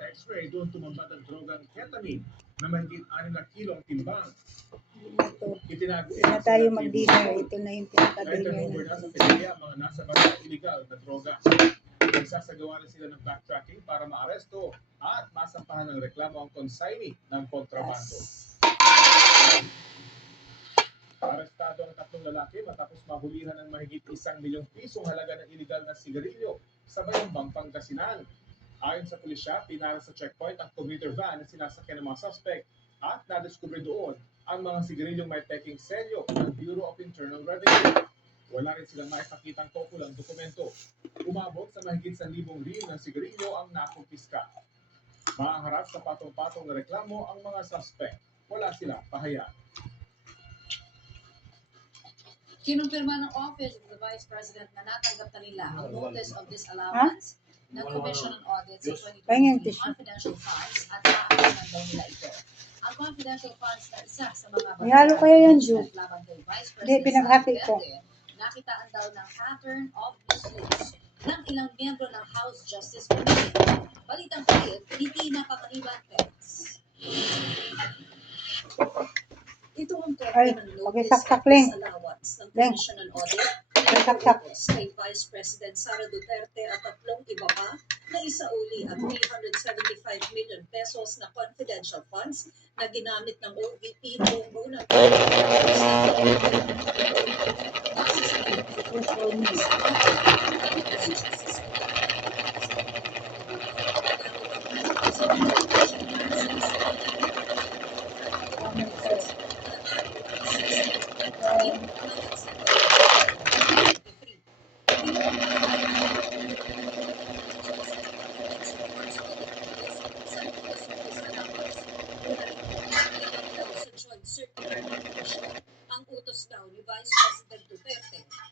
sa x-ray doon tumambad ang drogang ketamine na mahigit 6 na kilo ang timbang. Itinago Hindi na tayo mag-dinner. Ito na yung pinaka-dinner na-turnover na sa natin. PDEA ang mga nasa banda illegal na droga. Nagsasagawa na sila ng backtracking para maaresto at masampahan ng reklamo ang consignee ng kontrabando. Arestado ang 3 lalaki matapos mahulihan ng mahigit 1 milyong pisong halaga ng illegal na sigarilyo sa Bayambang, Pangasinan. Ayon sa pulisya, pinara sa checkpoint ang commuter van na sinasakyan ng mga suspect at nadiskubre doon ang mga sigarilyong may peking selyo ng Bureau of Internal Revenue. Wala rin silang maipakitang kaukulang dokumento. Umabot sa mahigit 1,000 reel ng sigarilyo ang nakumpiska. Maharap sa patong-patong na reklamo ang mga suspect. Wala silang pahayag. Kinumpirma ng Office of the Vice President na natanggap na nila ang notice of disallowance ng Commission on Audit sa 2023 confidential funds at aaliman daw nila ito. Ang confidential funds na isa sa mga Nihalo kaya yan, Ju? laban kay Vice Hindi, President pinaghati Sara ko. Duterte, nakitaan daw ng pattern of misuse ng ilang miyembro ng House Justice Committee. Balitang kalit, hindi nakakaliban text. Ito ang Ay, kopya ng notice of pakisaksak-ling. disallowance ng Ling. Commission on Audit Pakisaksak. kay Vice President Sara Duterte at 3 iba pa na isauli at 375 million pesos na confidential funds na ginamit ng OVP noong unang ang utos daw ni Vice President